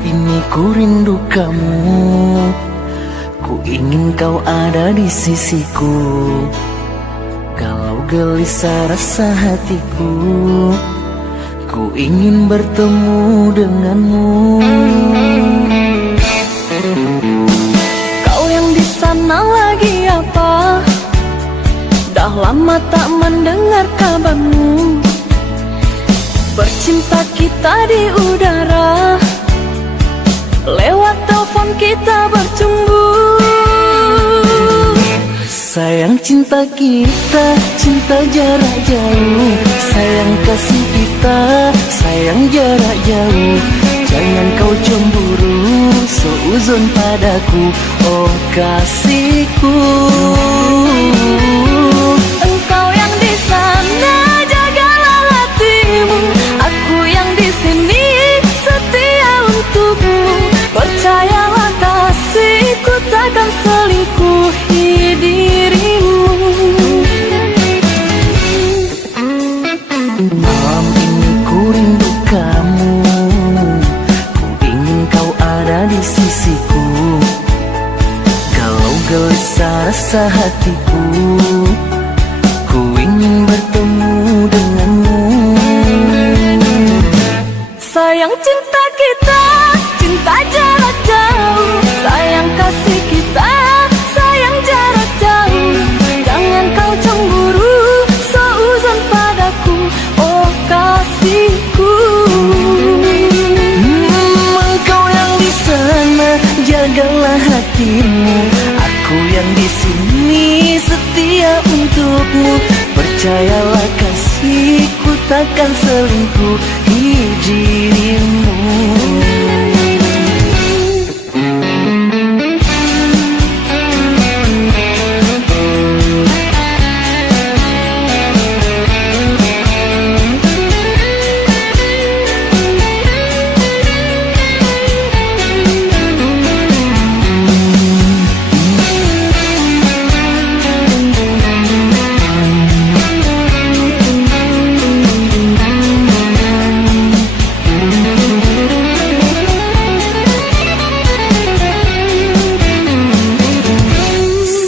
ini ku rindu kamu, ku ingin kau ada di sisiku. Kalau gelisah rasa hatiku, ku ingin bertemu denganmu. Kau yang di sana lagi apa? Dah lama tak mendengar kabarmu. Bercinta kita di udara, lewat telepon kita bercumbu. Sayang cinta kita, cinta jarak jauh. Sayang kasih kita, sayang jarak jauh. Jangan kau cemburu, seuzon padaku, oh kasihku. Engkau yang di sana, jagalah hatimu. Aku yang di sini, setia untukmu. Percayalah kasihku, takkan selingkuhi dirimu. Malam ini ku rindu kamu, ku ingin kau ada di sisiku. Kalau gelisah rasa hatiku, ku ingin bertemu denganmu. Sayang cinta kita, cinta jarak jauh. Sayang kasih kita, sayang jarak jauh. Jangan kau cemburu, seuzon padaku, oh kasihku. Engkau yang di sana, jagalah hatimu. Aku yang di sini, setia untukmu. Percayalah kasihku, takkan selingkuhi dirimu.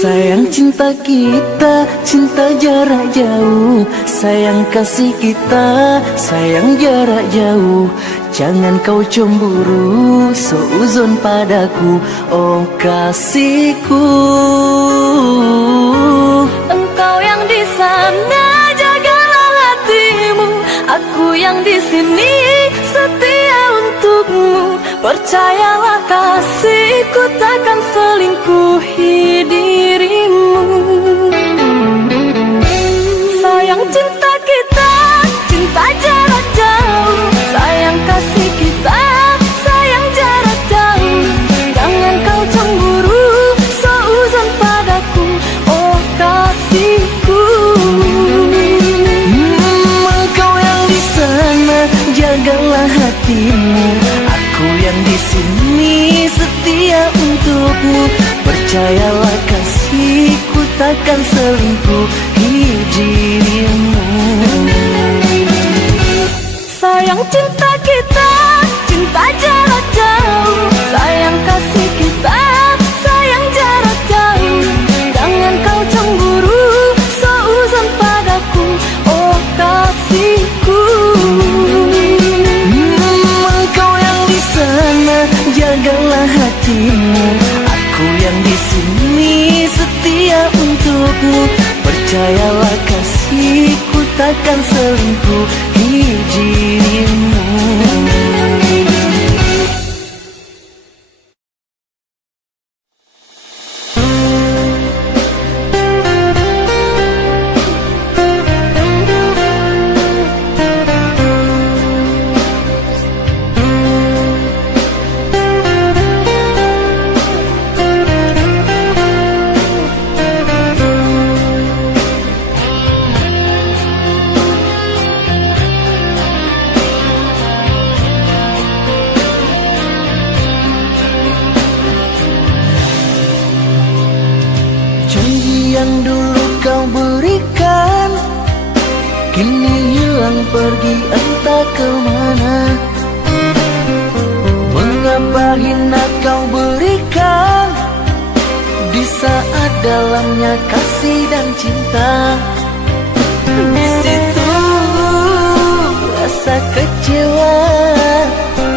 Sayang cinta kita, cinta jarak jauh. Sayang kasih kita, sayang jarak jauh. Jangan kau cemburu, seuzon padaku, oh kasihku. Engkau yang di sana, jagalah hatimu. Aku yang di sini, setia untukmu. Percayalah kasihku, takkan selingkuhi dirimu. Sayang cinta kita, cinta jarak jauh. Sayang kasih kita, sayang jarak jauh. Jangan kau cemburu, seuzon padaku, oh kasihku. Engkau yang di sana, jagalah hatimu. Aku yang di sini, setia untukmu. Percayalah kasihku, takkan selingkuhi dirimu. Sayang cinta kita, cinta jarak jauh. Sayang kasih kita, sayang jarak jauh. Jangan kau cemburu, seuzon padaku, oh kasihku. Engkau yang di sana, jagalah hatimu. Aku yang di sini, setia untukmu. Percayalah kasihku, takkan selingkuhi dirimu. Yang dulu kau berikan kini hilang pergi entah kemana. Mengapa hina kau berikan di saat dalamnya kasih dan cinta? Di situ rasa kecewa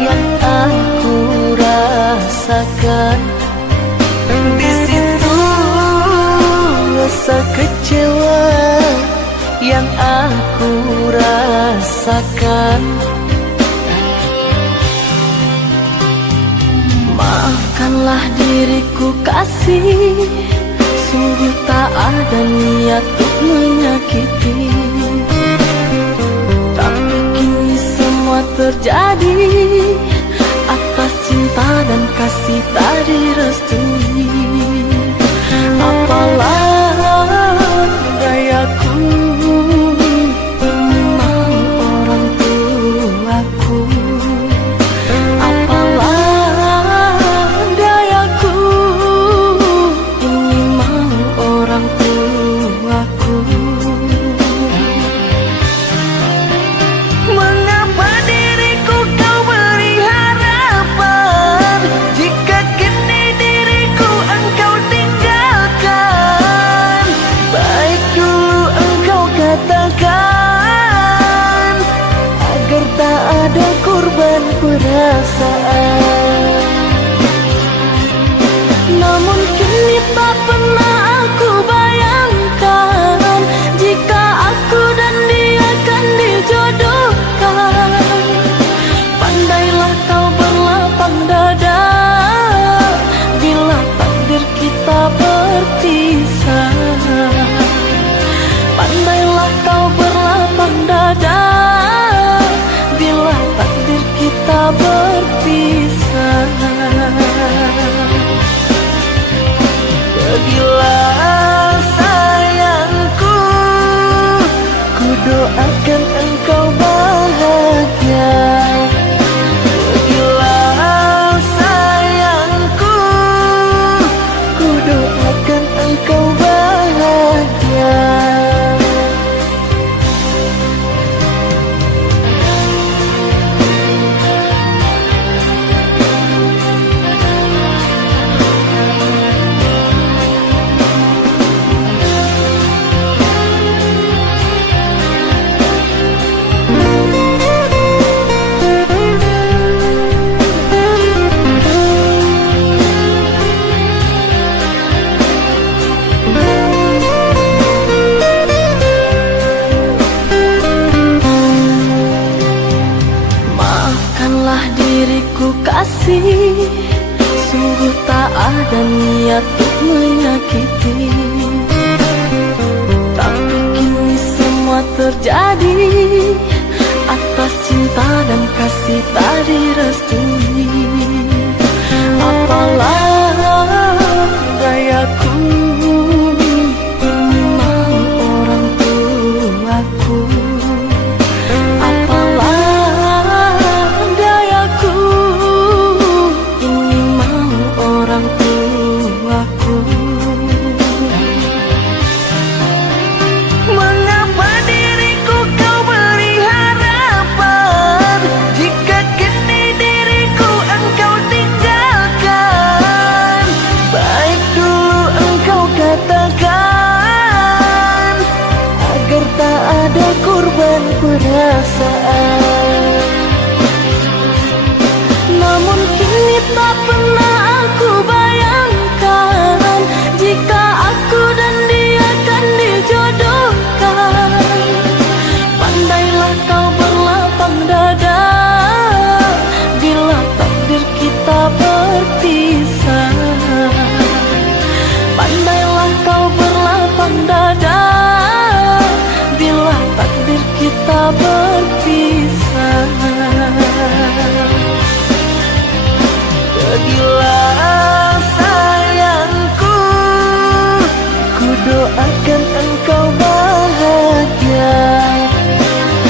yang aku rasakan. Di situ rasa kecewa yang aku rasakan. Maafkanlah diriku kasih, sungguh tak ada niat untuk menyakiti. Tapi kini semua terjadi atas cinta dan kasih tak direstui. Apalah dayaku, memang orang tuaku. Perasaan. Namun kini tak pernah aku bayangkan jika aku dan dia akan dijodohkan. Pandailah kau berlapang dada bila takdir kita berpisah. Pandailah kau berlapang dada bila takdir kita berpisah. Pergilah sayangku, ku doakan engkau bahagia. Pergilah sayangku, ku doakan engkau bahagia. Diriku kasih, sungguh tak ada niat untuk menyakiti. Tapi kini semua terjadi atas cinta dan kasih tak direstui. Apalah dayaku, memang orang tuaku. Perasaan. Namun kini tak pernah aku bayangkan jika aku dan dia akan dijodohkan. Pandailah kau berlapang dada bila takdir kita berpisah. Pandailah kau berlapang dada bila takdir kita berpisah. Pergilah sayangku, ku doakan engkau bahagia.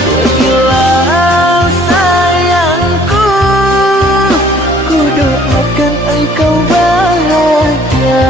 Pergilah sayangku, ku doakan engkau bahagia.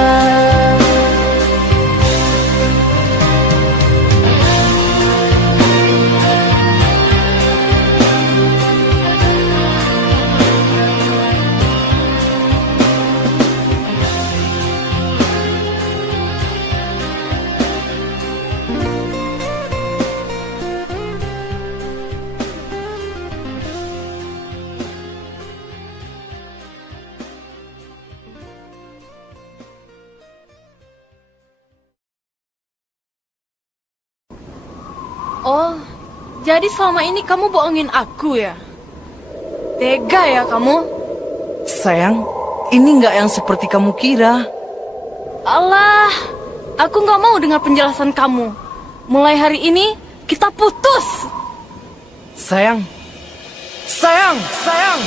Oh, jadi selama ini kamu bohongin aku ya? Tega ya kamu? Sayang, ini nggak yang seperti kamu kira. Alah, aku nggak mau dengar penjelasan kamu. Mulai hari ini, kita putus. Sayang, sayang, sayang.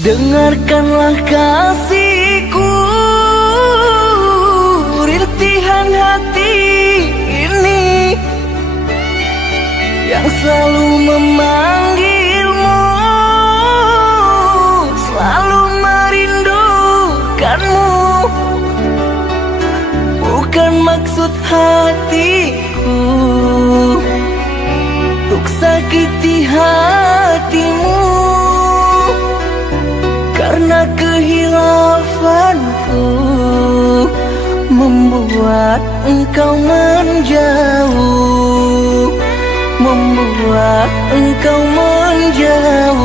Dengarkanlah kasihku, rintihan hati ini yang selalu memanggilmu, selalu merindukanmu. Bukan maksud hatiku untuk sakiti hatimu, karena kehilafanku membuat engkau menjauh, membuat engkau menjauh.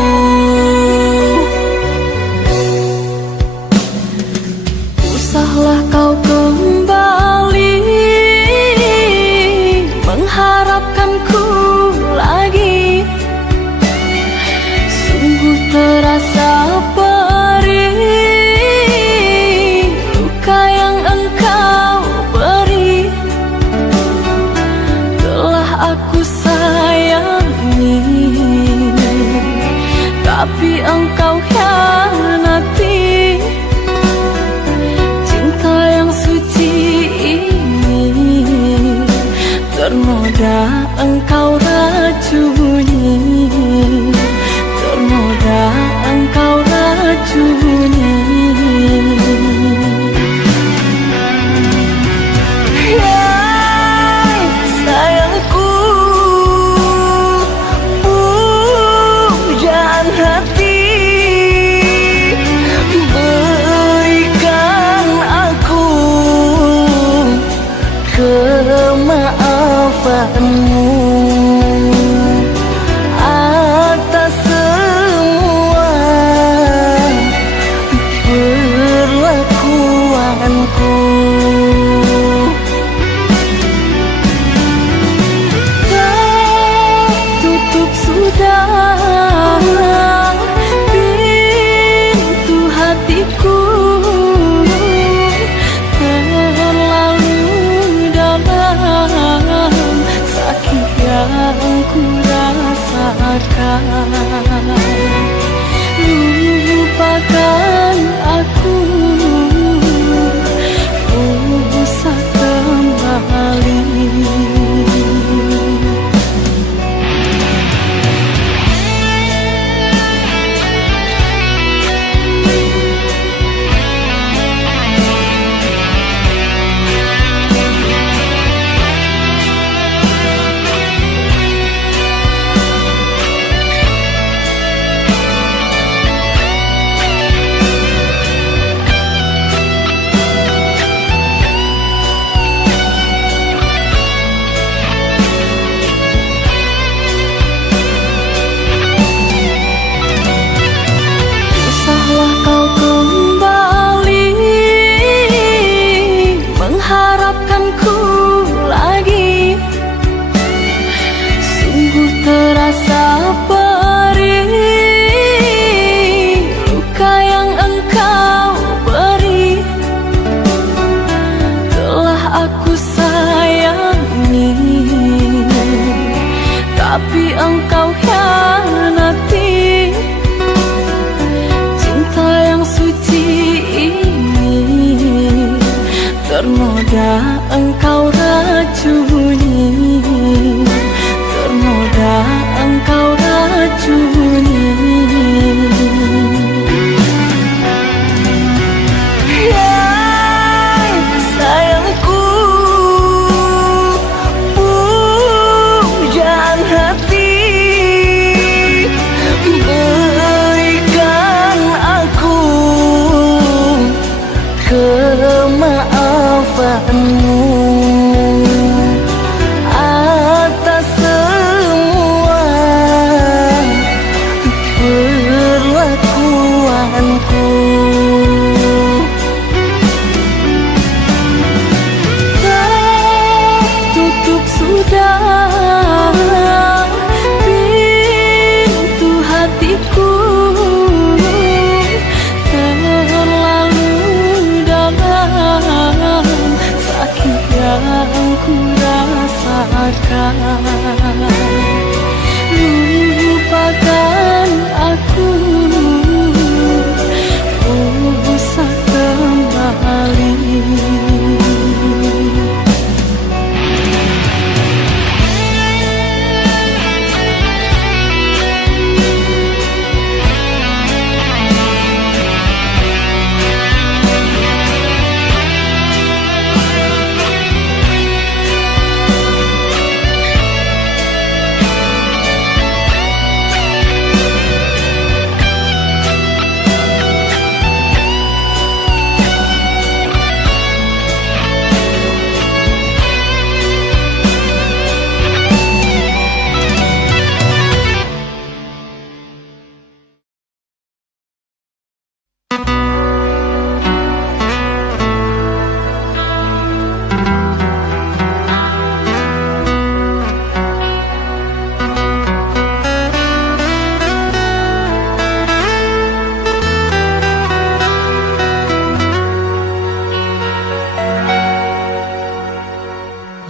Usahlah kau kembali mengharapkanku lagi. Sungguh terasa perih luka yang engkau beri. Telah aku sayangi, tapi engkau hianati. Cinta yang suci ini ternoda engkau racuni, ternoda engkau racuni. Sayangku, pujaan hati, berikan aku kemaafanmu atas semua perlakuanku. Tertutup sudah pintu hatiku, terlalu dalam sakit yang ku rasakan. Lupakan aku, usah kembali. Usahlah kau kembali mengharapkanku lagi. Sungguh terasa perih luka yang engkau beri. Telah aku sayangi, tapi engkau hianati. Cinta yang suci ini ternoda engkau racuni, ternoda engkau racuni. pilihanku. Tertutup sudah pintu hatiku, terlalu dalam sakit yang ku rasakan. Lupakan aku, usah kembali.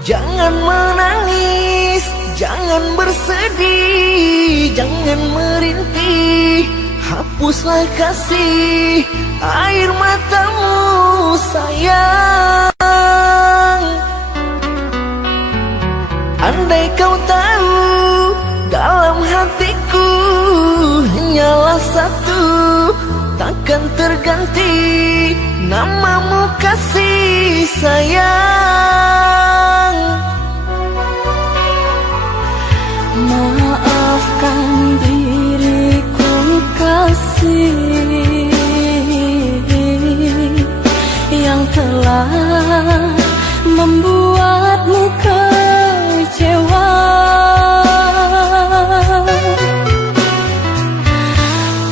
Jangan menangis, jangan bersedih, jangan merintih, hapuslah kasih air matamu sayang. Andai kau tahu dalam hatiku hanyalah satu, takkan terganti namamu kasih sayang. Maafkan diriku kasih yang telah membuatmu kecewa.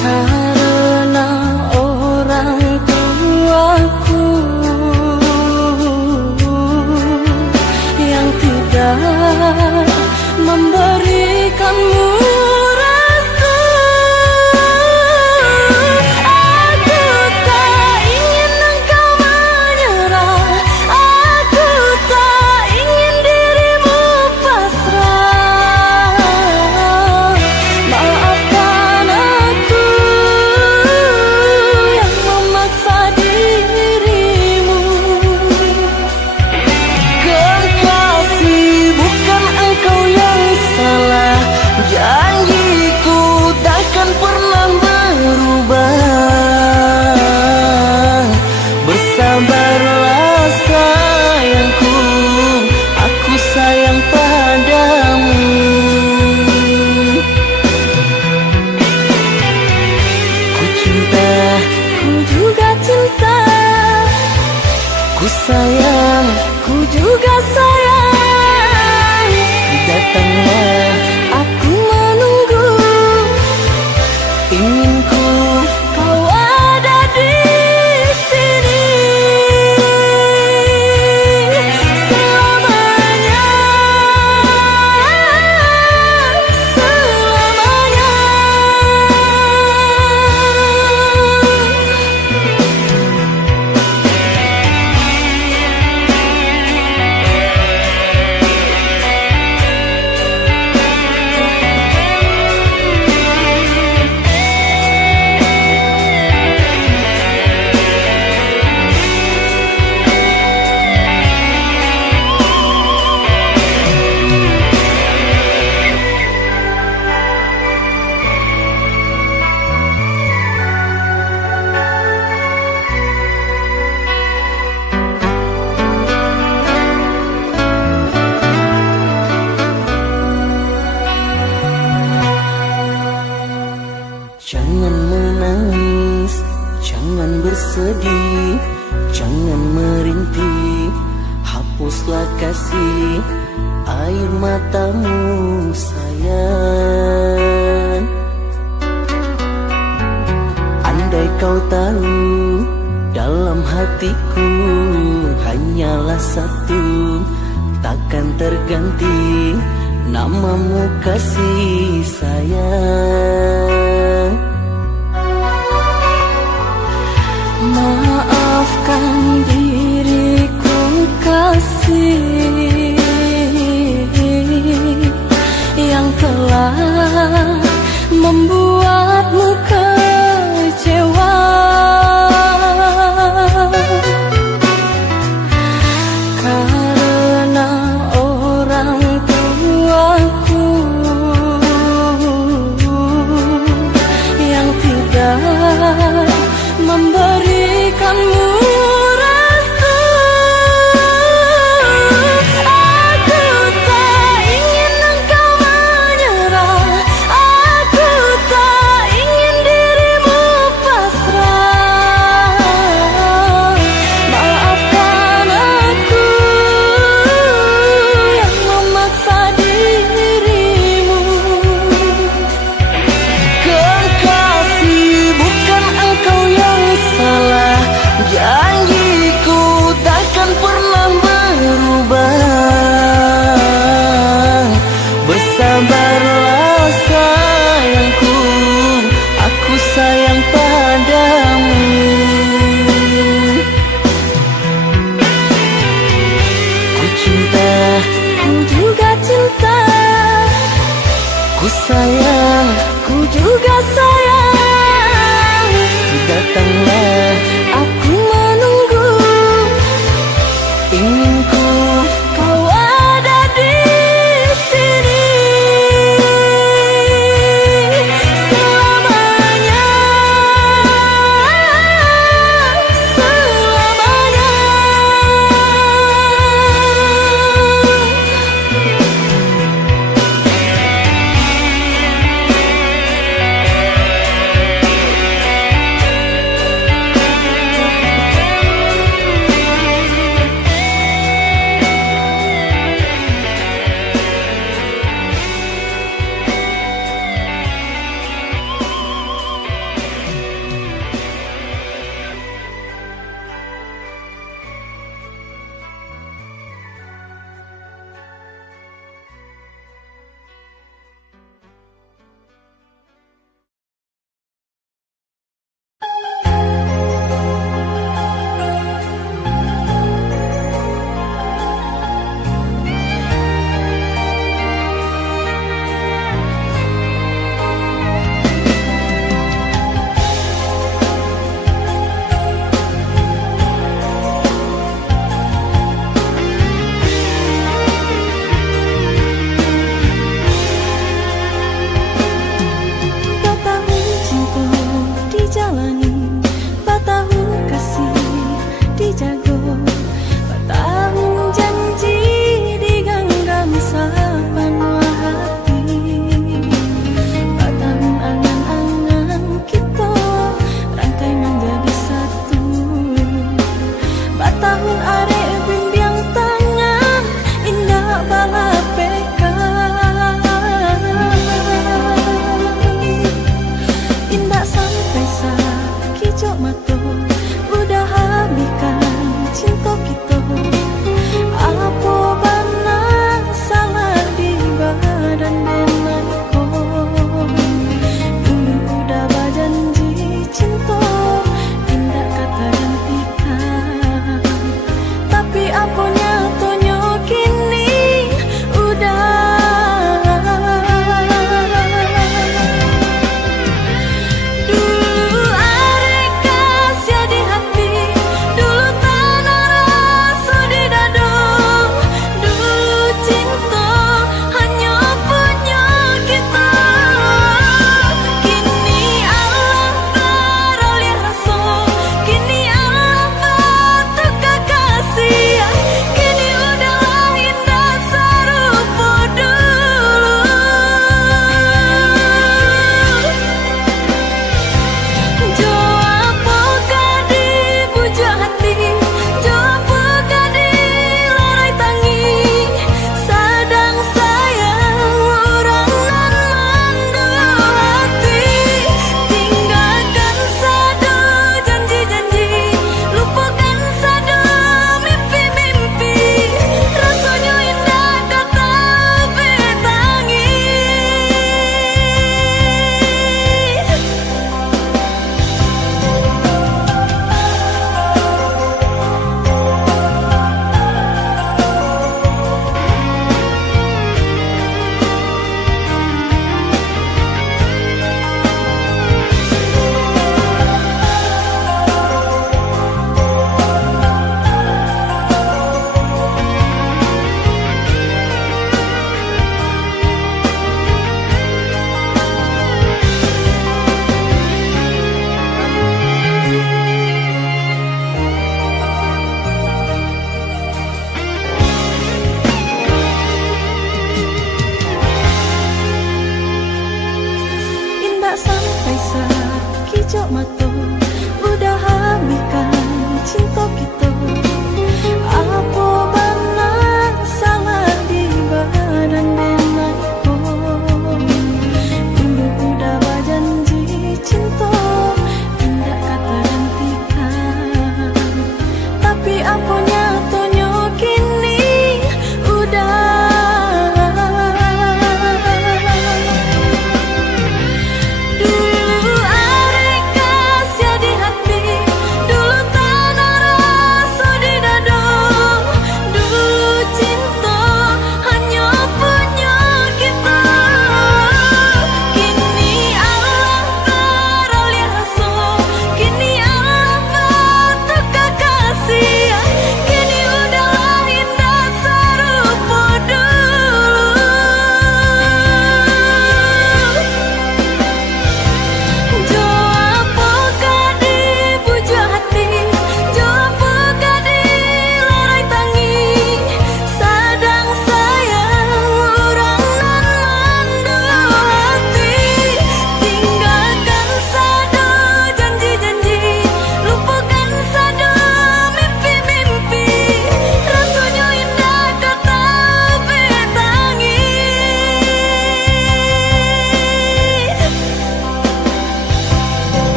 Karena orang tuaku yang tidak memberikanmu restu. Aku tak ingin engkau menyerah, aku tak ingin dirimu pasrah. Maafkan aku yang memaksa dirimu. Kekasih, bukan engkau yang salah, janjiku takkan pernah berubah. Bersabarlah sayangku, aku sayang padamu. Ku cinta, Ku juga cinta, ku sayang, ku juga sayang. datanglah Aku menunggu, inginku. kau ada di sini selamanya, selamanya. Jangan menangis, jangan bersedih, jangan merintih, hapuslah kasih air matamu sayang. Andai kau tahu, dalam hatiku hanyalah satu, takkan terganti namamu kasih sayang. Maafkan diriku kasih yang telah membuatmu kecewa. Karena orang tuaku yang tidak memberikanmu restu. Aku tak ingin engkau menyerah, aku tak ingin dirimu pasrah. Maafkan aku yang memaksa dirimu. Kekasih, bukan engkau yang salah, janjiku takkan pernah berubah. Bersabarlah sayangku, aku sayang padamu. Ku cinta, Ku juga cinta, ku sayang, ku juga sayang. datanglah, Aku menunggu, ingin ku kau ada di sini selamanya, selamanya. mato udah habiskan cinta kita. Apa benar salah di badan denganku? Dulu udah berjanji cinta tidak kata gantikan, tapi apa nyatanya kini udah. Dulu areka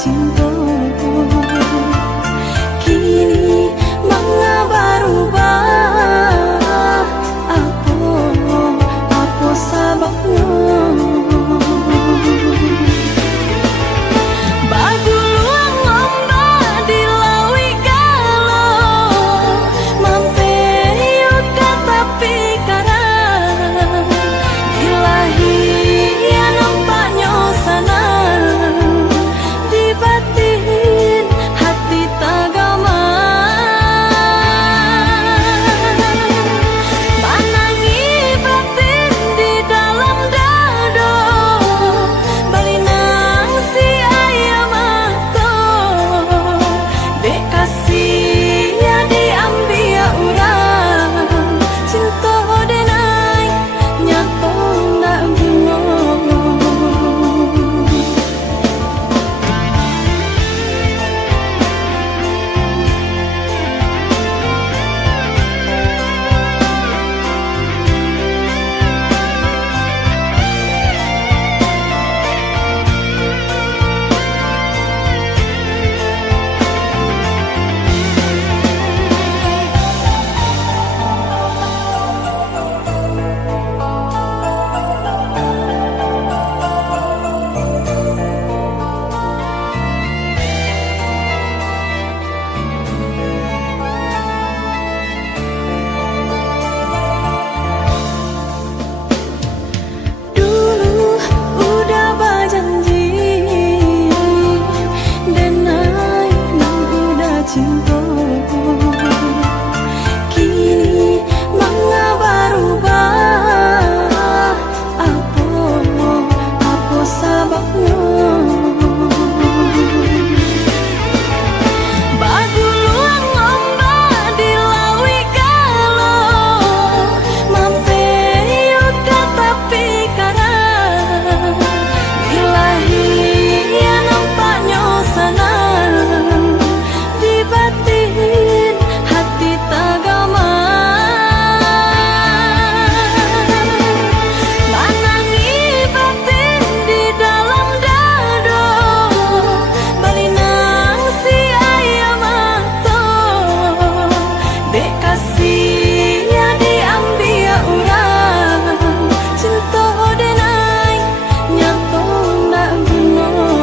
cinta. Kini mengapa berubah? Apa sebabnya? Baguluang ombak di lawi galau, mampeyo kata pikiran, ilahi ya nampaknya sana, di batin hati tagama. Manangi batin di dalam dado, balinang si ayam ato, dek kasih ya diambil orang, cinta denai nyato ndak bunuh. Dulu udah berjanji, denai nang udah cinta. Kini mengapa berubah? Apa sebabnya? Baguluang ombak di lawi galau, mampeyo kata pikiran, ilahi ya nampaknya sana, di batin hati tagama. Manangi batin di dalam dado, balinang si ayam ato, dek kasih ya diambil orang, cinta denai nyato ndak bunuh.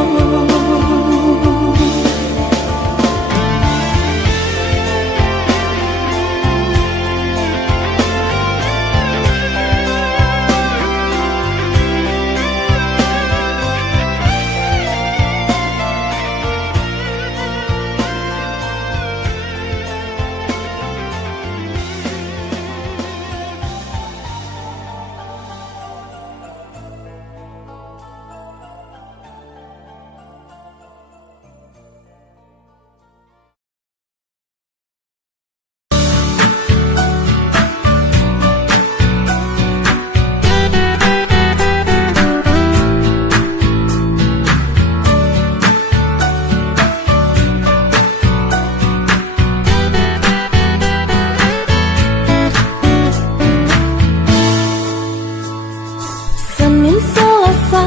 Senin, Selasa,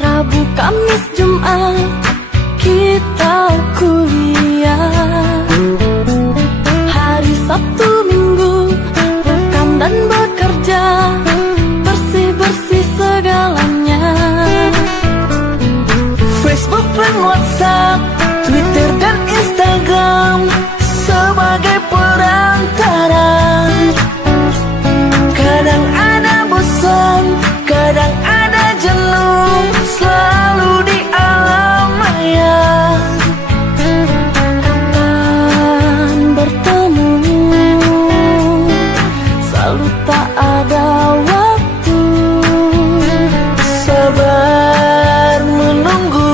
Rabu, Kamis, Jumat kita kuliah. Hari Sabtu, Minggu pekan dan bekerja, bersih-bersih segalanya. Facebook dan WhatsApp, Twitter dan Instagram sebagai perantara. Kadang ada bosan, kadang ada jenuh, selalu di alam maya. Kapan bertemu, selalu tak ada waktu. Sabar menunggu,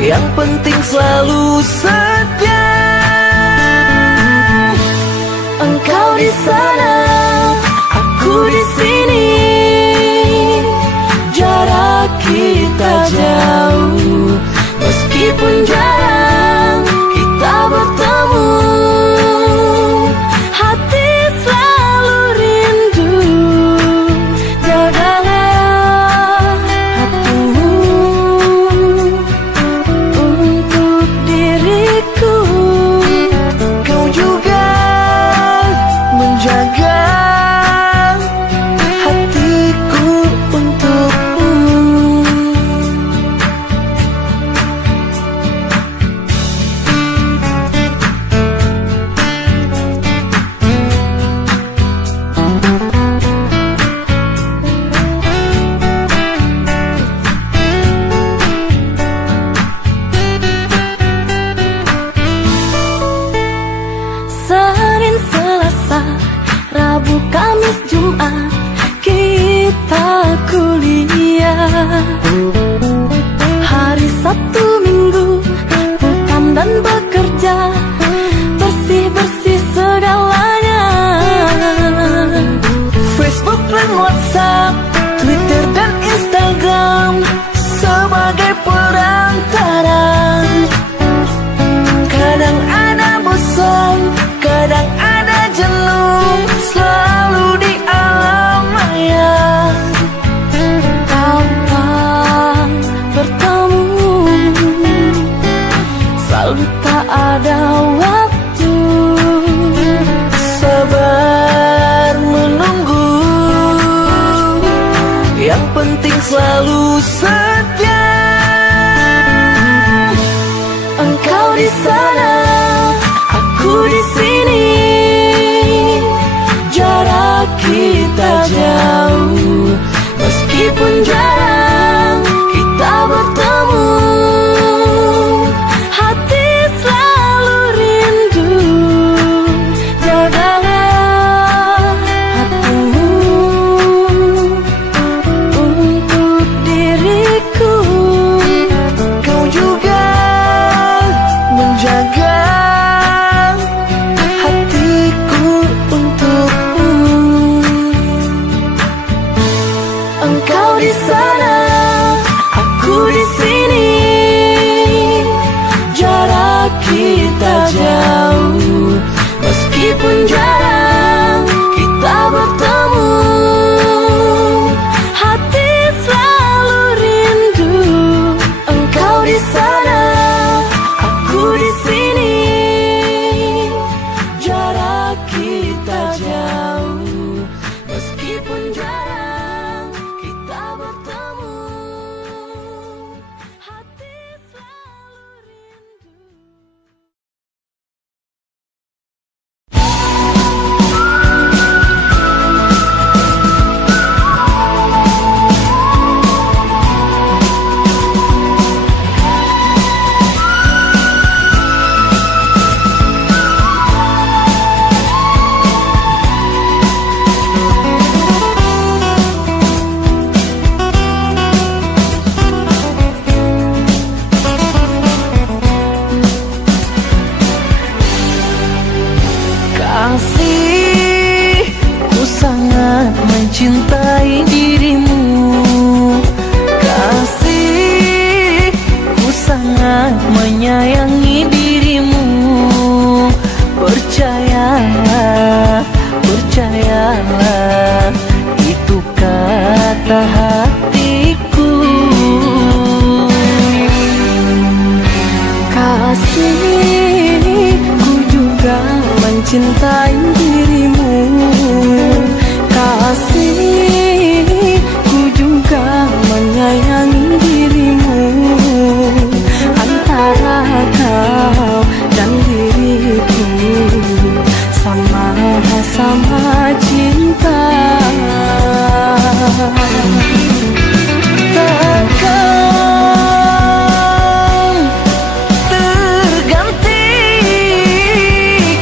yang penting selalu setia. Engkau di sana, aku di sini, jarak kita jauh, meskipun jarang kita bertemu. Hati selalu rindu, jagalah hatimu. mencintai dirimu. Kasih, ku juga menyayangi dirimu. Antara kau dan diriku sama-sama cinta. Takkan terganti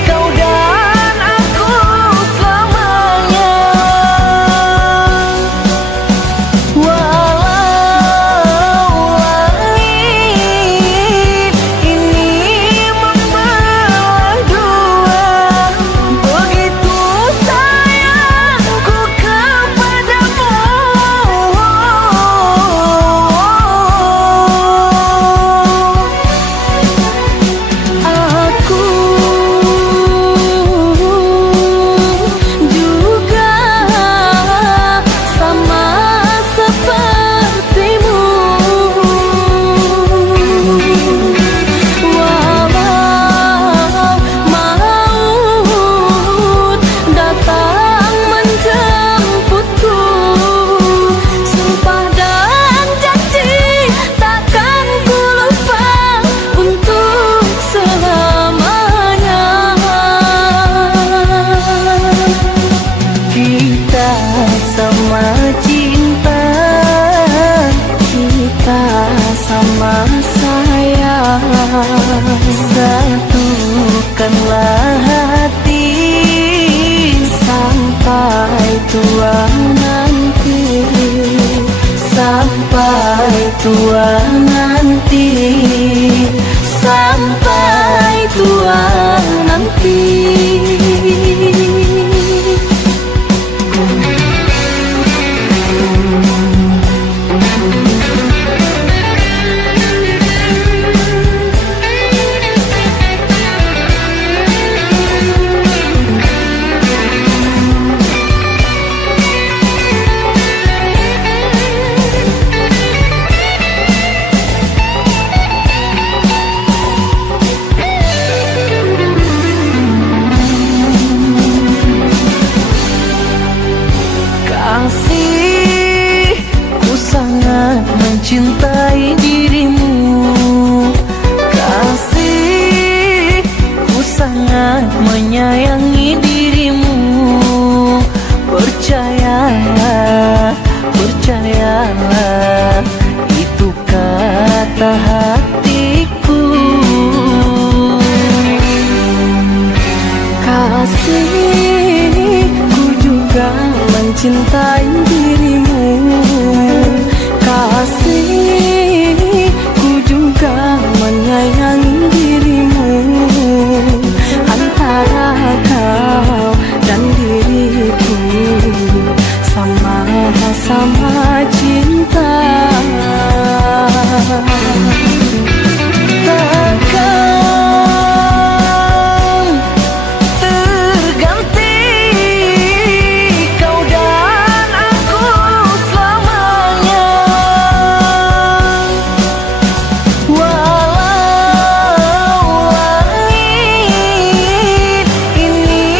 kau dan aku selamanya. Walau langit ini membelah dua, begitu sayangku kepadamu. Aku juga sama sepertimu. Walau maut datang menjemputku, sumpah dan janji takkan ku lupa untuk selamanya. Kita sama cinta, kita sama sayang. Satukanlah hati sampai tua nanti, sampai tua nanti, sampai tua nanti. Kasih, ku sangat mencintai dirimu. Kasih, ku sangat menyayangi dirimu. Percayalah, percayalah, itu kata hatiku. Kasih, ku juga mencintai dirimu. Kasih, ku juga menyayangi dirimu. Antara kau dan diriku sama-sama cinta. Takkan terganti kau dan aku selamanya. Walau langit ini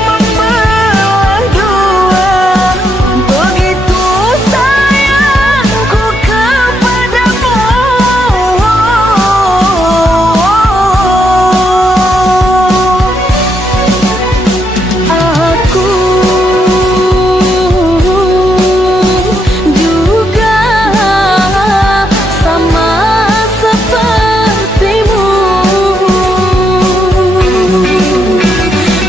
membelah dua, begitu sayangku kepadamu. Aku juga sama sepertimu.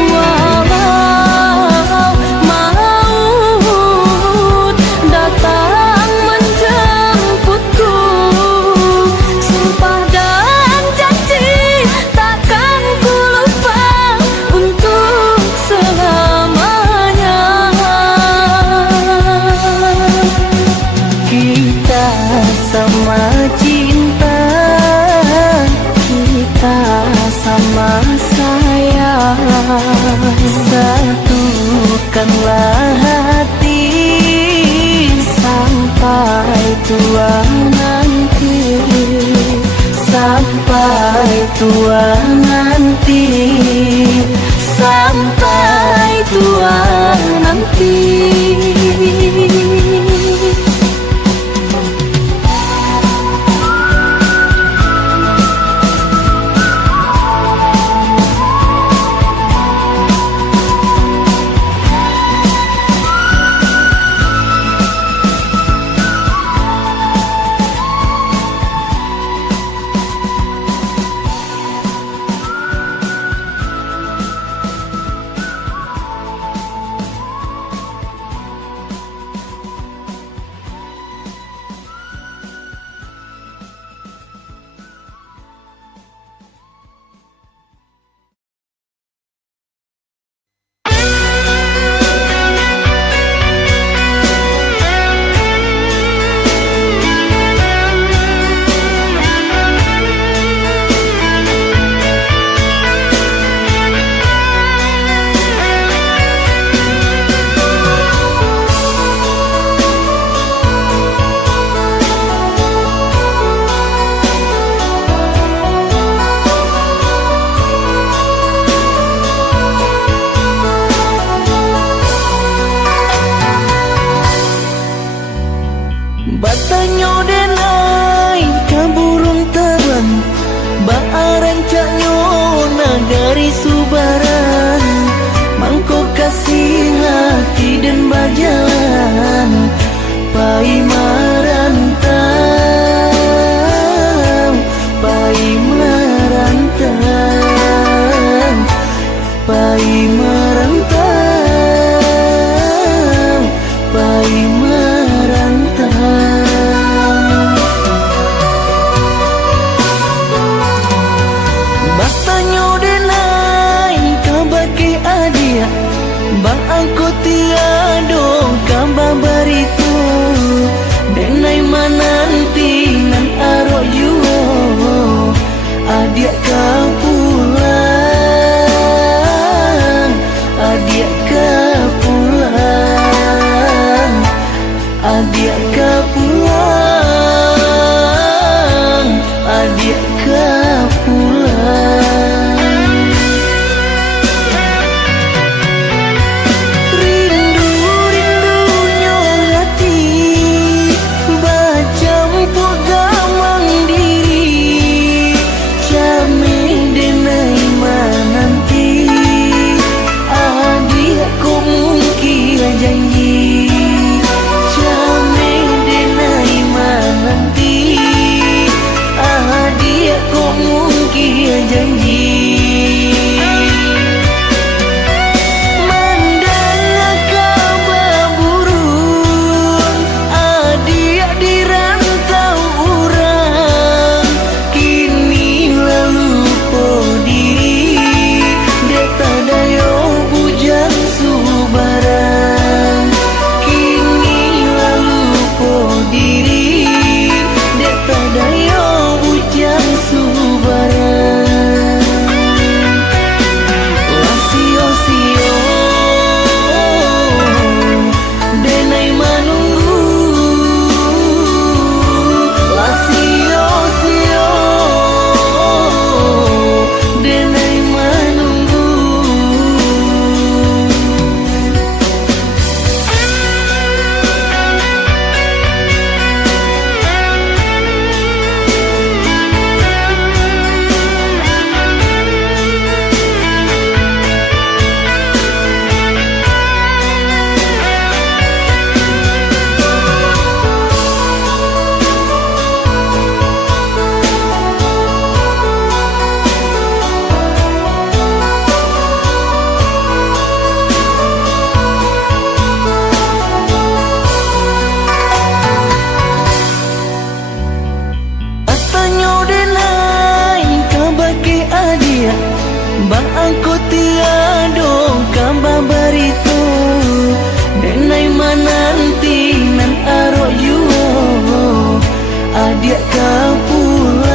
Walau maut datang menjemputku, sumpah dan janji takkan ku lupa untuk selamanya. Kita sama cinta, kita sama sayang. Satukanlah hati sampai tua nanti, sampai tua nanti, sampai tua nanti. Batanyo denai kaburung taban Baaran caknyo nagari subaran Mangko kasih hati dan bajalan Pai marantau Pai marantau Pai marantau Pai marantau Batanyo denai kabake adia Bangko tiado kamba barito Denai mananti nan aro juo Adia ka pulang Adia ka pulang Adia ka pulang Adia ka pulang Rindu-rindunya hati Bacampur gamang diri Came denai mananti Adia ko mungkin janji Came denai mananti Adia ko mungkin janji Mandang kababurun Adia dirantau urang Kini lalu podiri Deta dayo bujang subaran Kini lalu podiri Deta dayo bujang subaran Lasio-sio denai manunggu Lasio-sio denai manunggu Batanyo denai kabake adia Bangko tiado kamba barito Denai mananti nan aro juo Adia ka pulang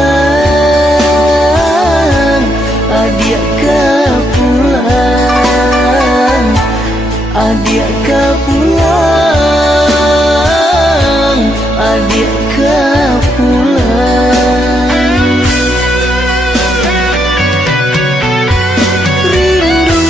Adia ka pulang Adia ka pulang Adia ka pulang Rindu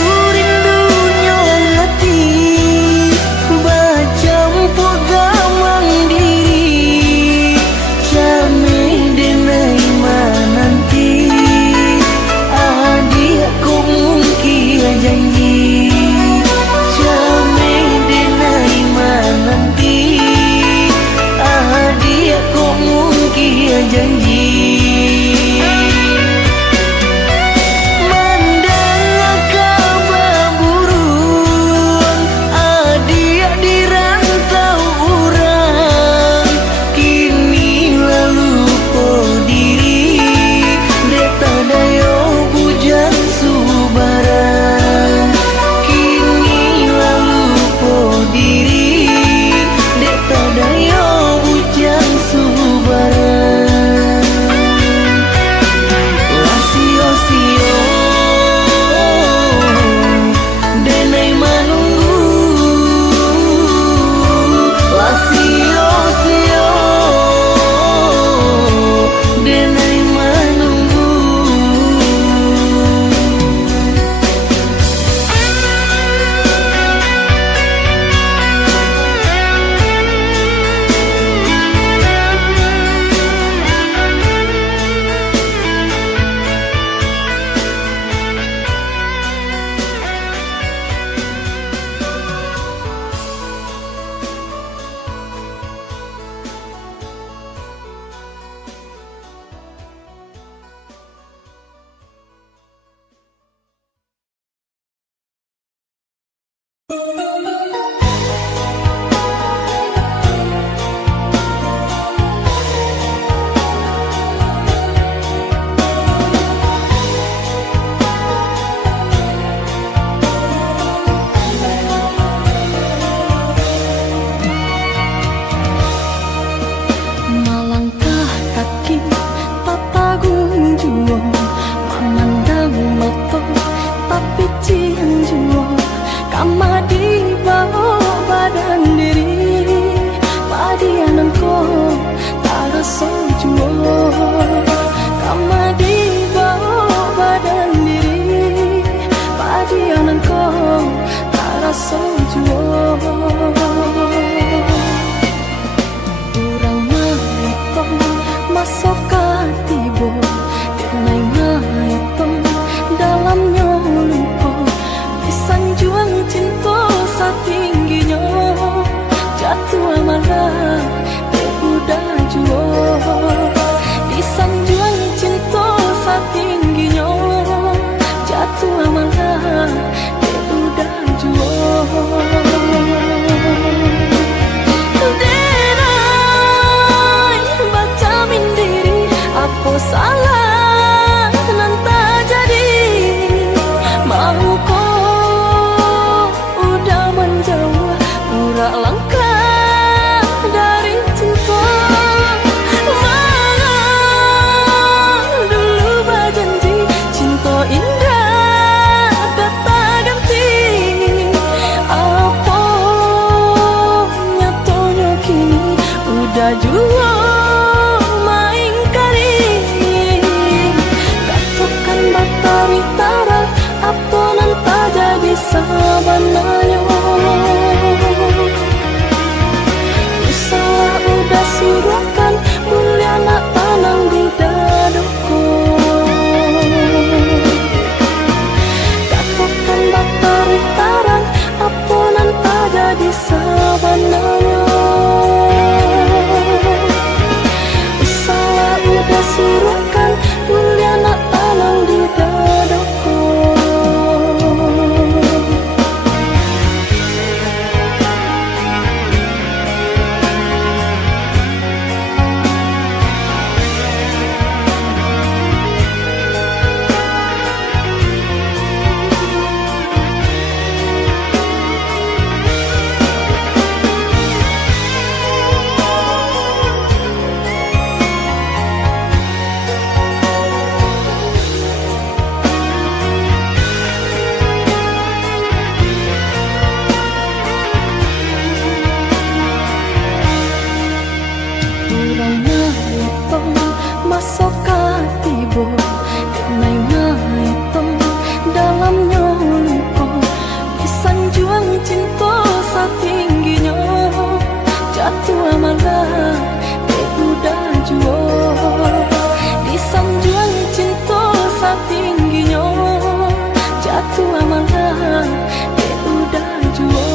cian jua kama di bawah badan diri padianan ko tak rasa jua kama di bawah badan diri padianan ko tak rasa jua kurang maitong masuk katibo kenai maitong dalamnya lupa disanjuang cinta satingginya jatuh amarah de udah jua disanjuang cinta satingginya jatuh amarah de udah jua denai baca mindiri apa salah nan tak jadi mau kau udah menjauh urak langkah dari cinta mana dulu berjanji cinta indah kata ganti apa nyatonya kini udah jua main kari katakan batari tarang apa nan tak jadi sabananya usaha udah surahkan mulia nak tanang di dadaku katakan batari tarang apa nan tak jadi sabananya usaha udah surahkan mulia nak tanang di dadaku. Masuk katibo kenai maitong dalamnya lupa disanjuang cinta satingginya jatuh amarah de udah jua disanjuang cinta satingginya jatuh amarah de udah jua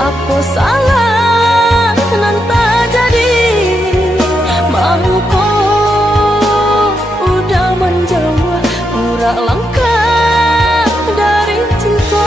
apa salah nan tak jadi mau kau udah menjauh urak langkah dari cinta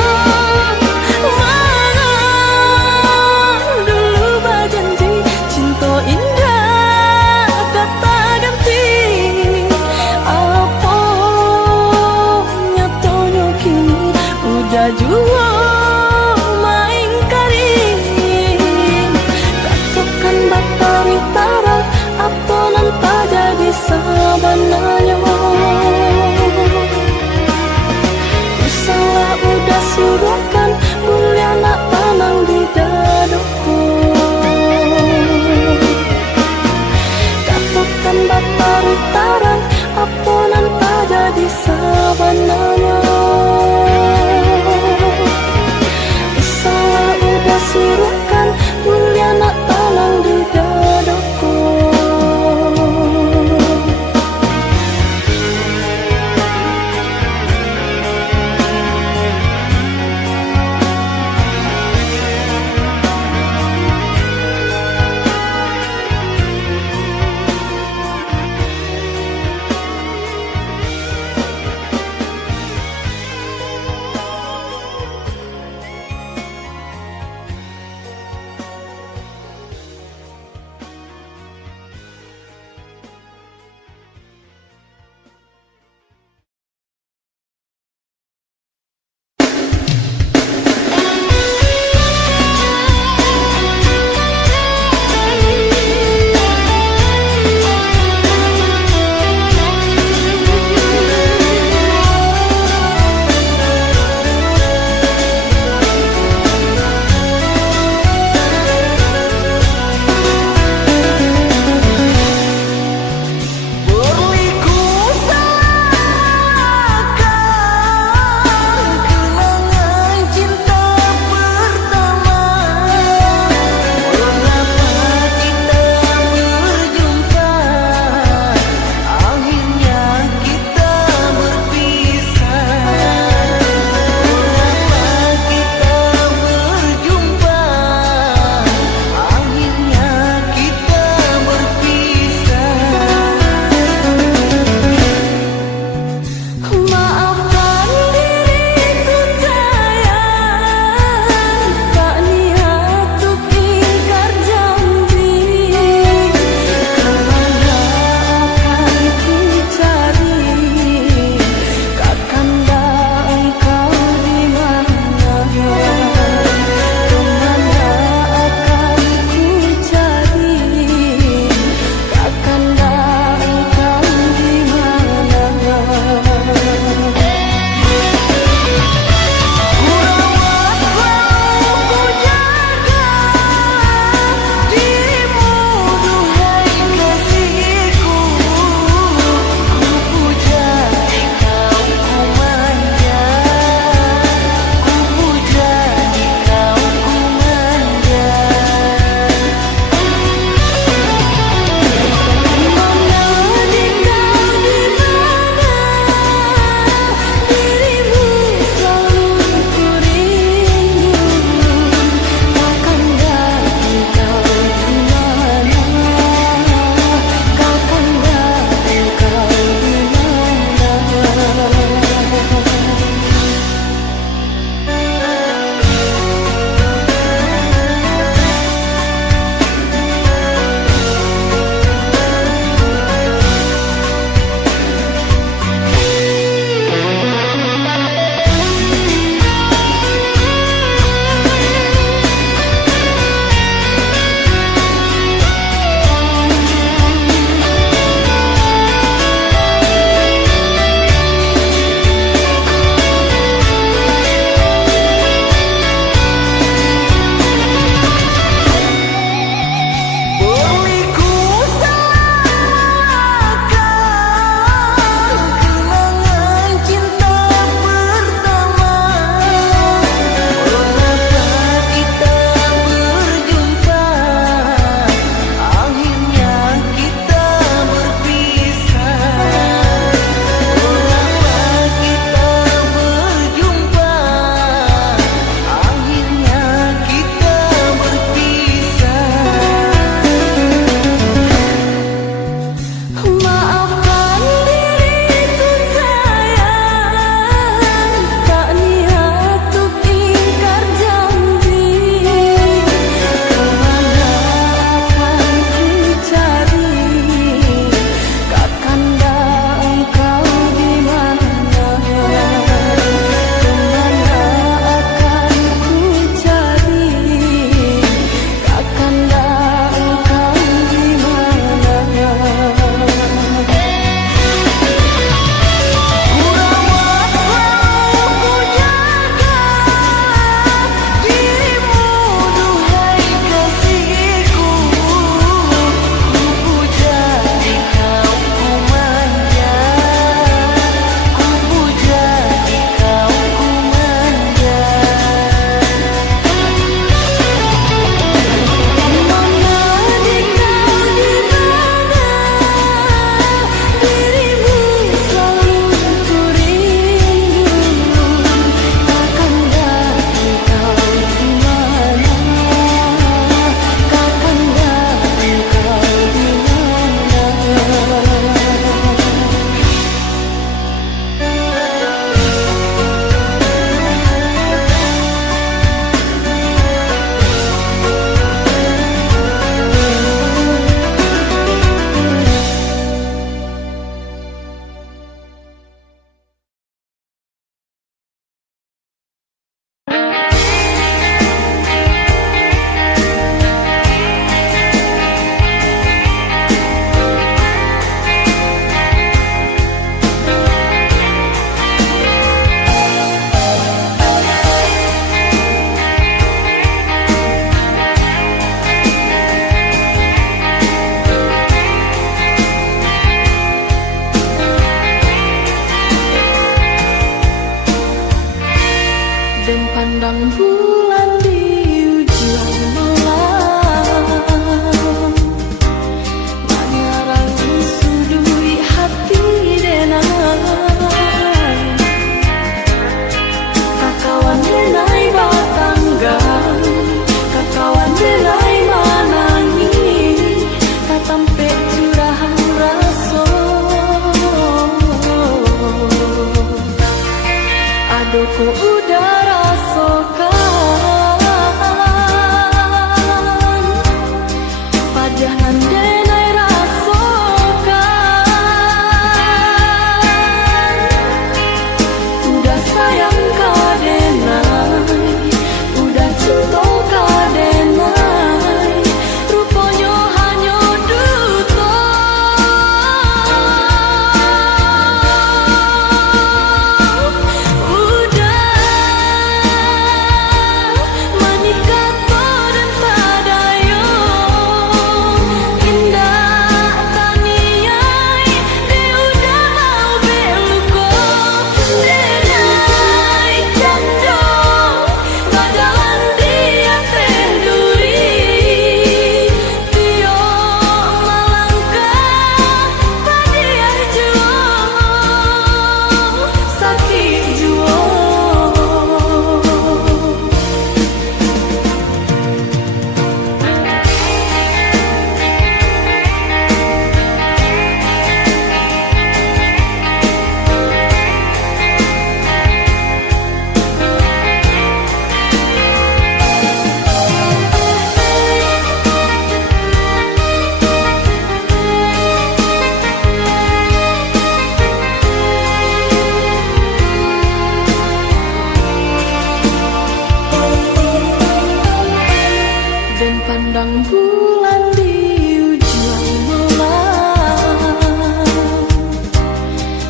Pandang bulan di ujung malam,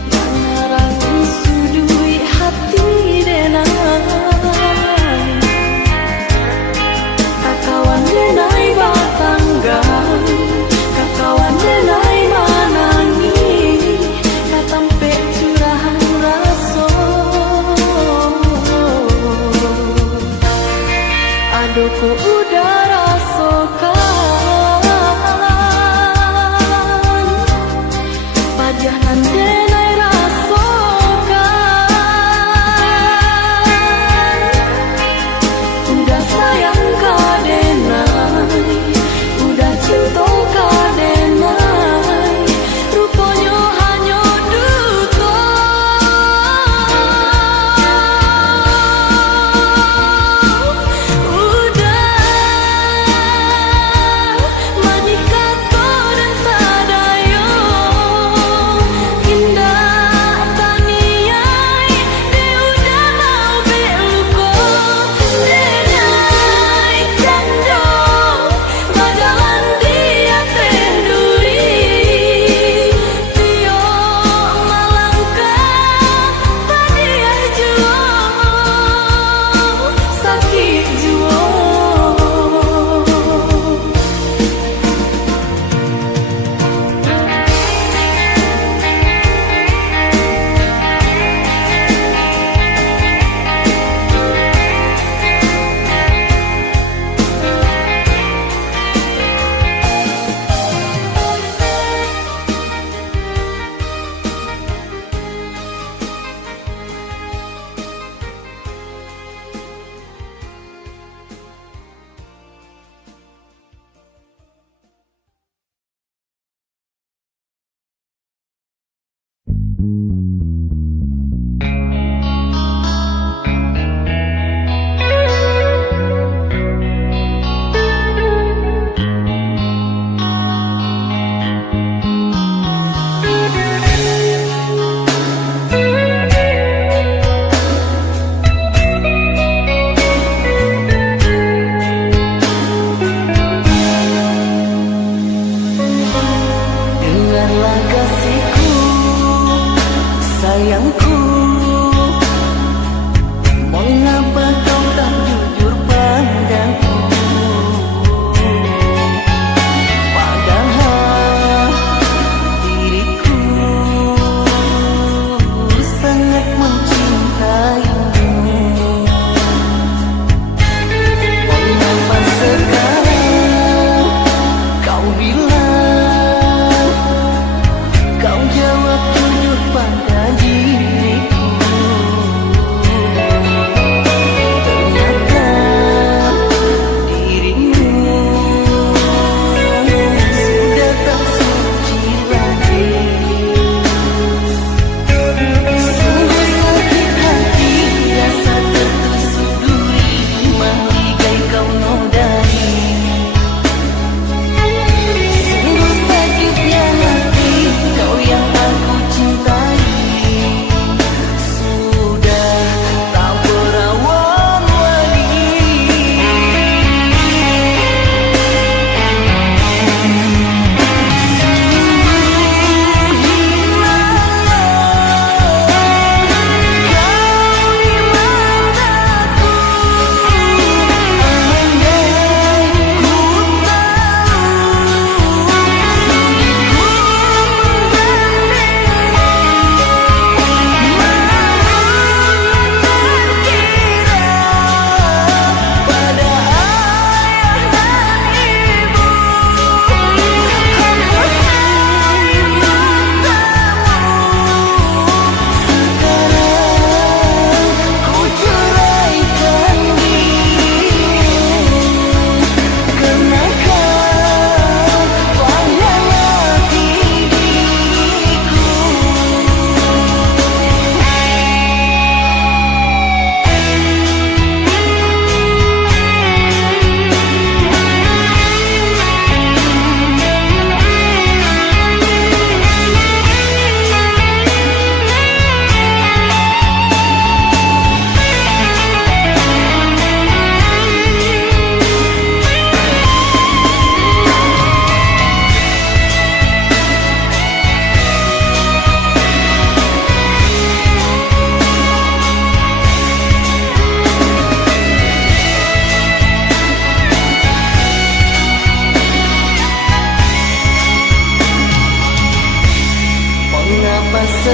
mengarang sudui hati denai. Kakawan denai batanggang, kakawan denai manangi, katampe curahan raso. Aduh ku udara soka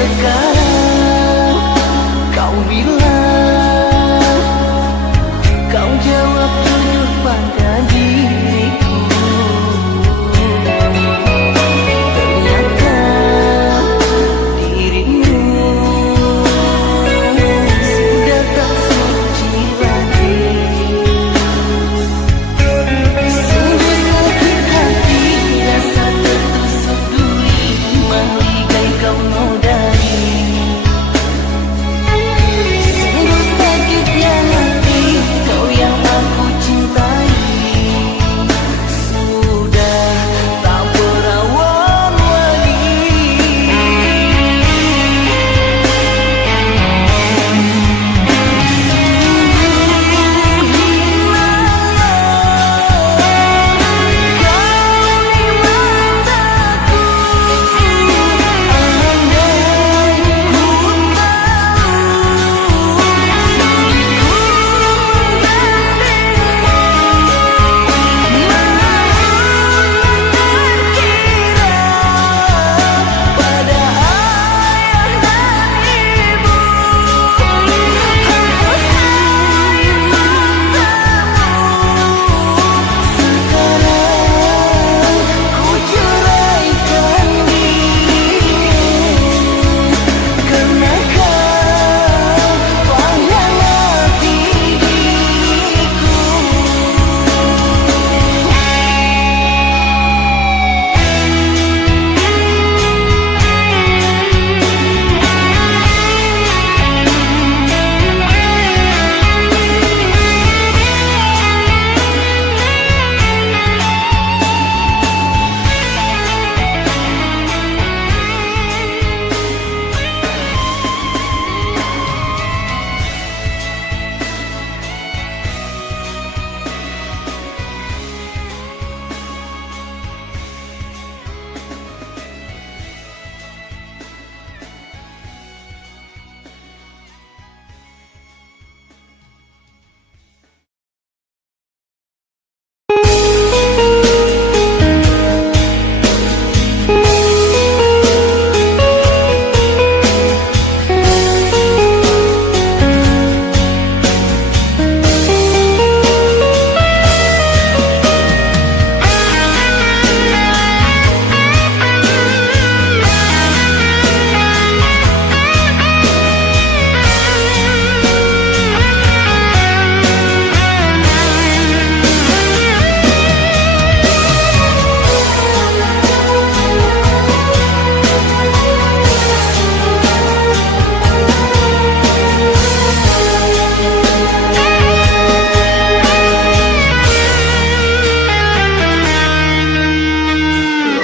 sekarang kau bilang, kau jawab jujur pada diriku. Ternyata dirimu sudah tak suci lagi. Sungguh sakit hati rasa tertusuk duri meligai kau nodai. Sungguh sakitnya hati kau yang aku cintai sudah tak perawan lagi.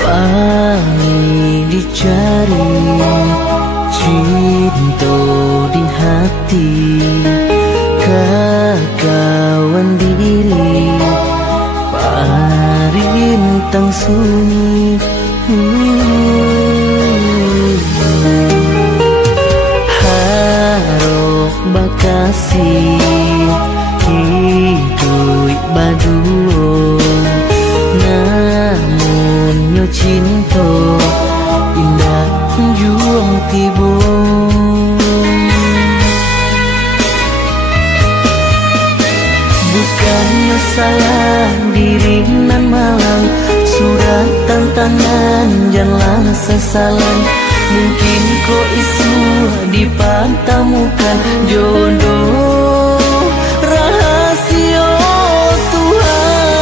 Wangi dicari, cinta di hati, kekawan diri, parintang sunyi. Harok bakasi hidup baduo, namun nyo cinta indah juang tibo. Bukannya salah diri nan malang, sudah tantangan janganlah sesalan. Mungkin kau isu dipantamukan jodoh rahasia Tuhan.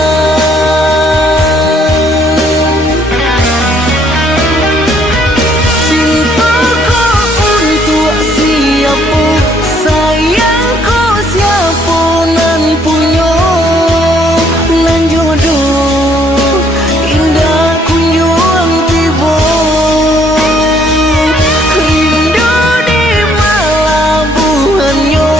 Cintaku untuk siapa, sayangku siapa nan punya, nan jodoh indah kunjung tiba. Rindu di malabuhannya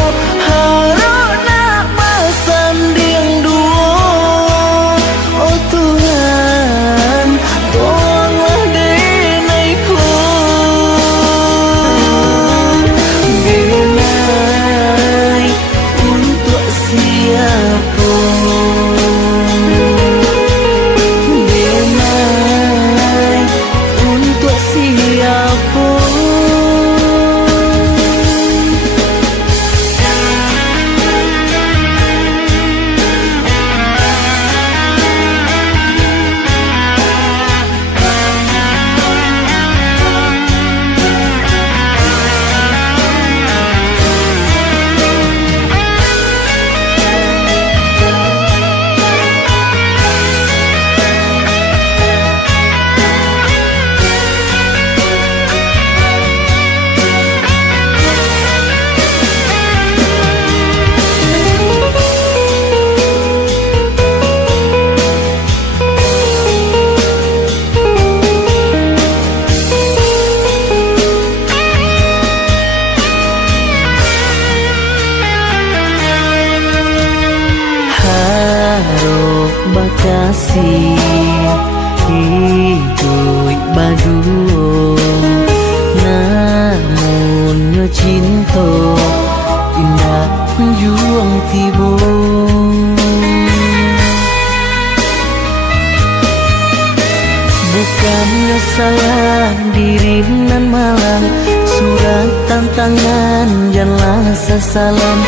Bukannya salah diri nan malang, surat tantangan janganlah sasalan.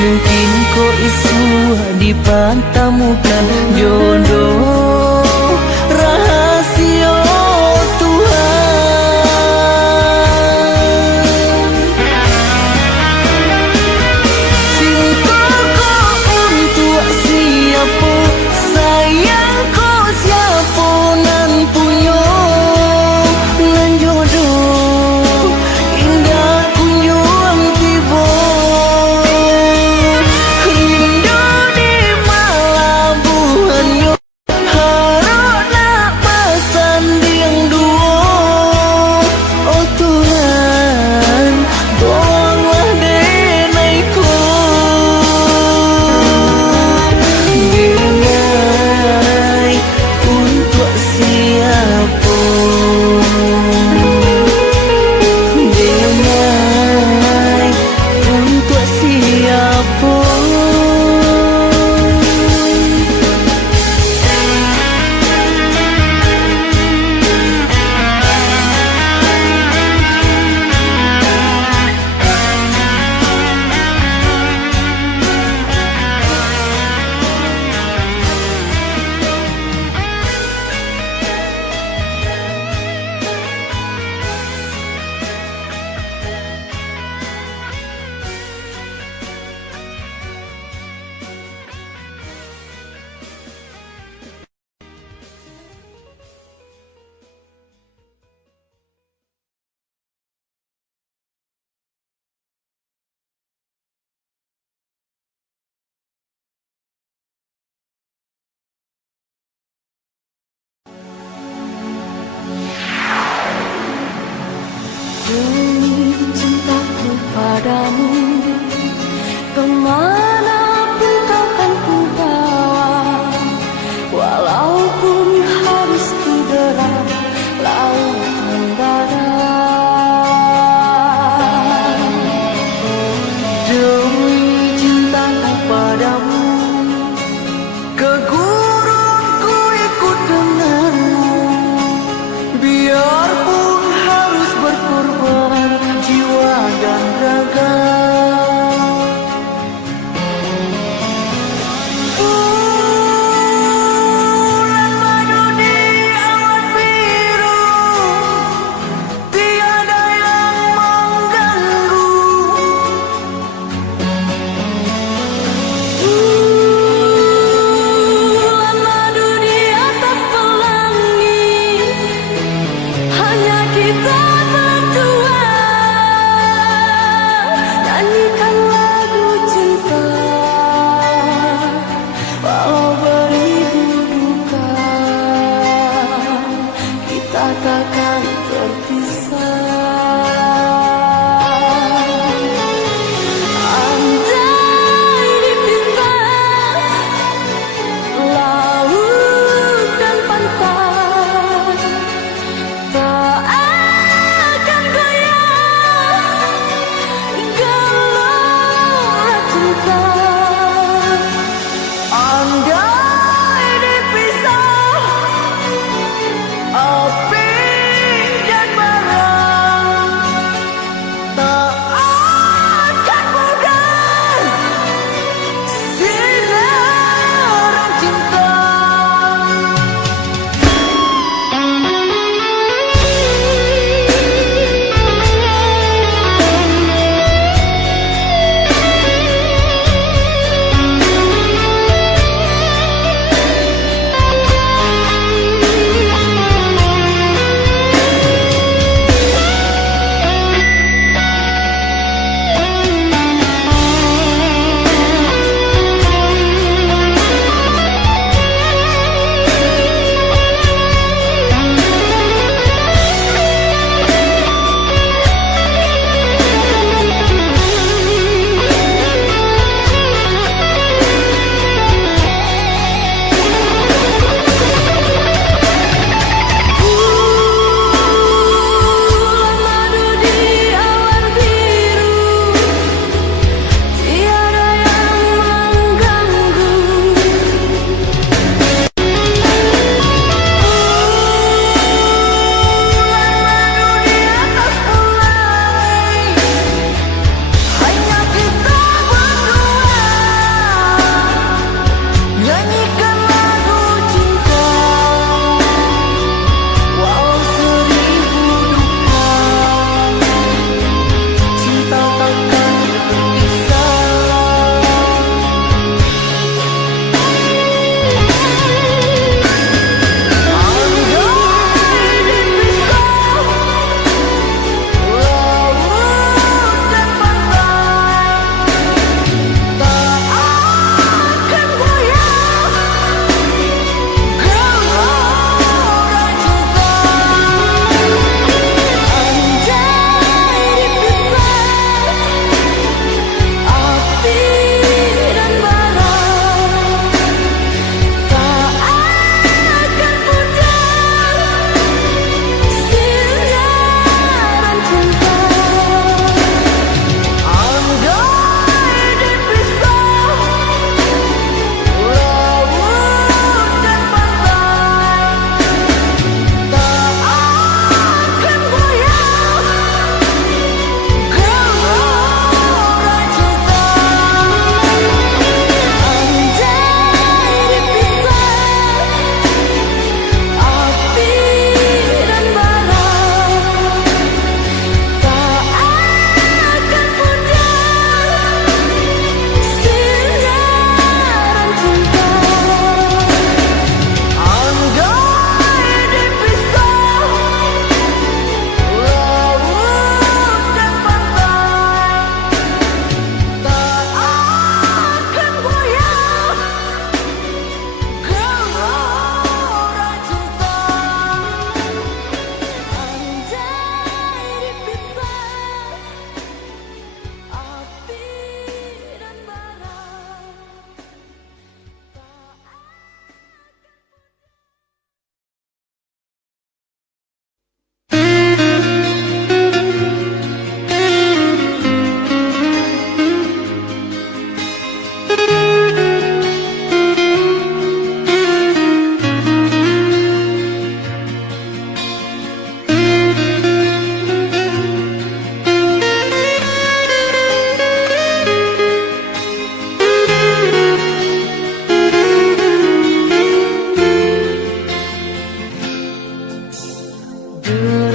Mungkin ko isu dipertemukan jodoh rahasia Tuhan. Cintaku untuk siapa, sayangku siapa nan punya. Nan jodoh indah kunjung tiba, rindu di malabuhannya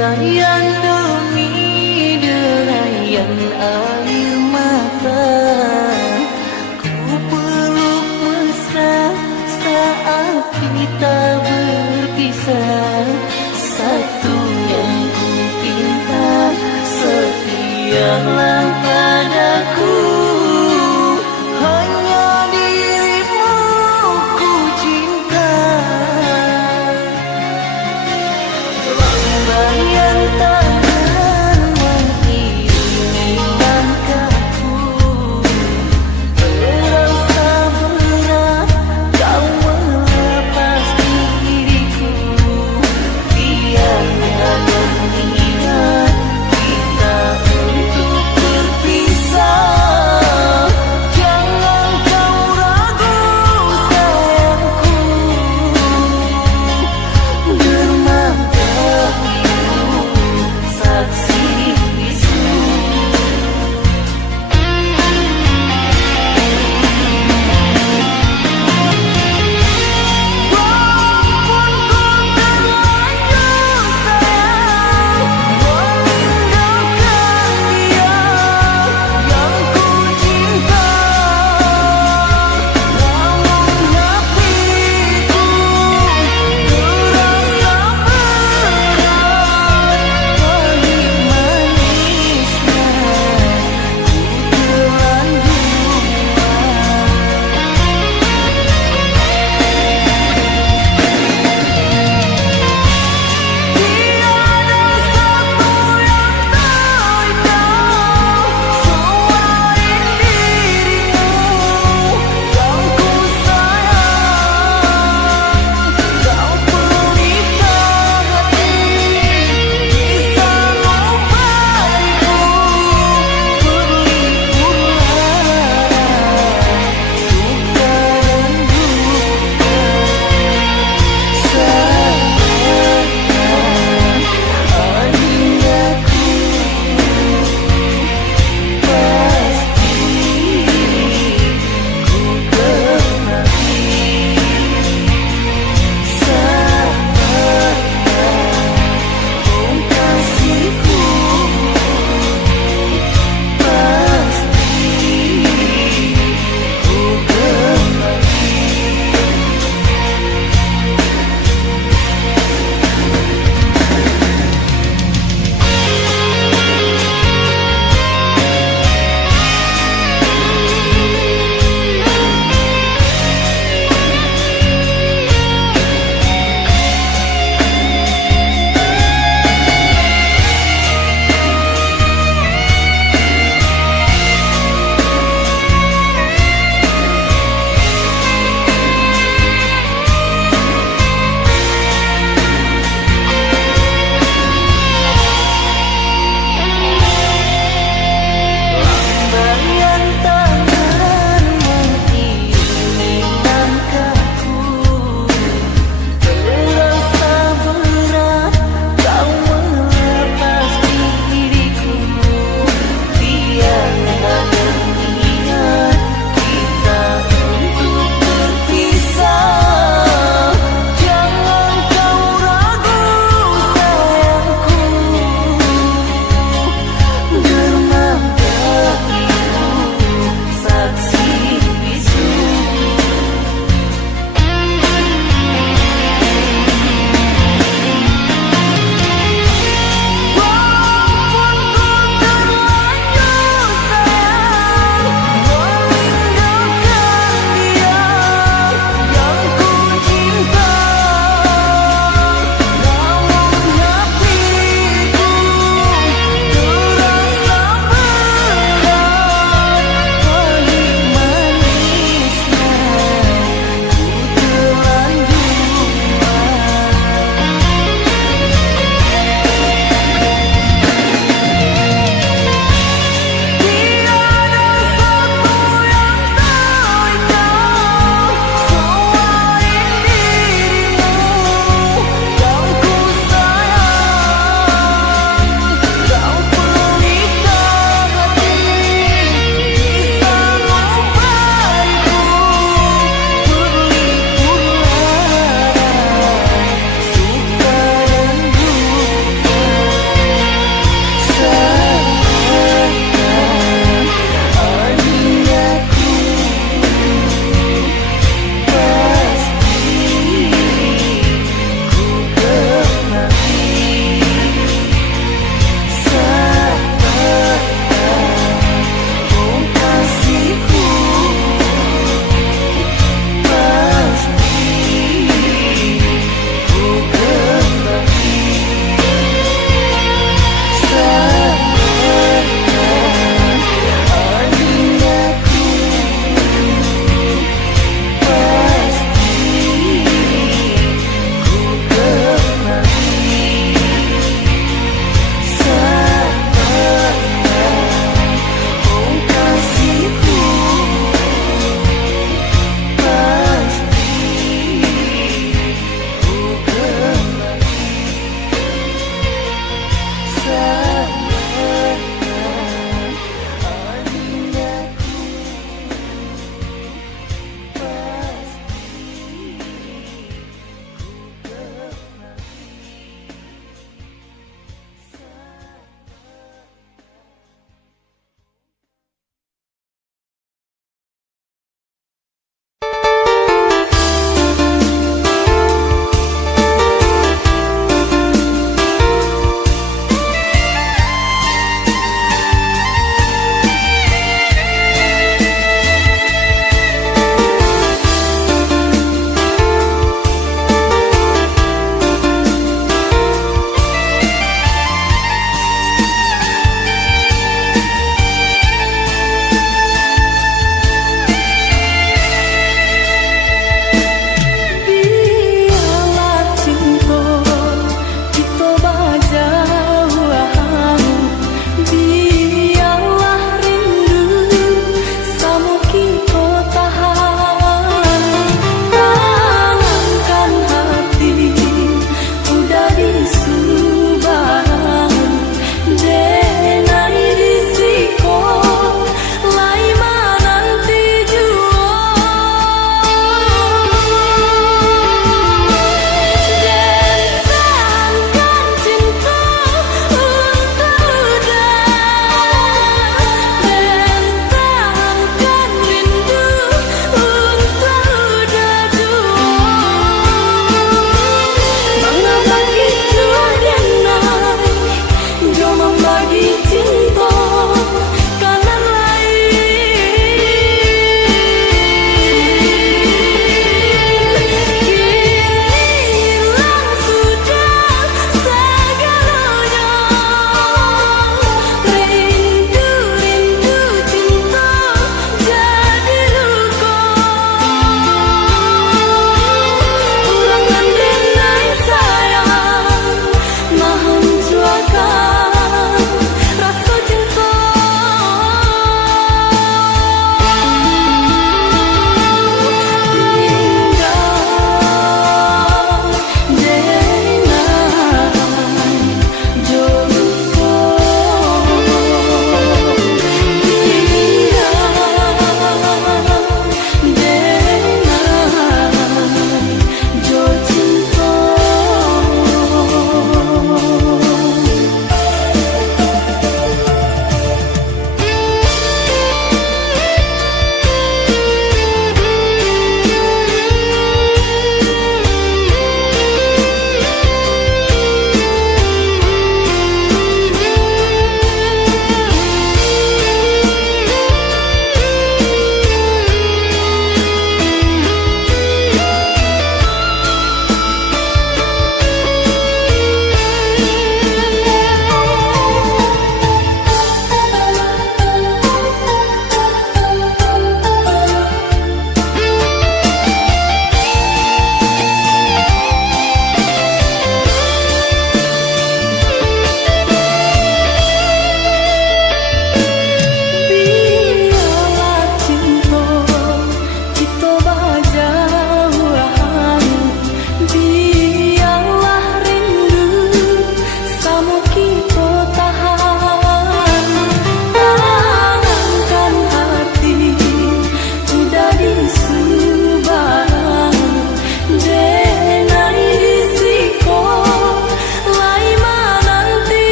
derayan demi derayan air mata, ku peluk mesra saat kita berpisah. Satu yang ku pinta, setialah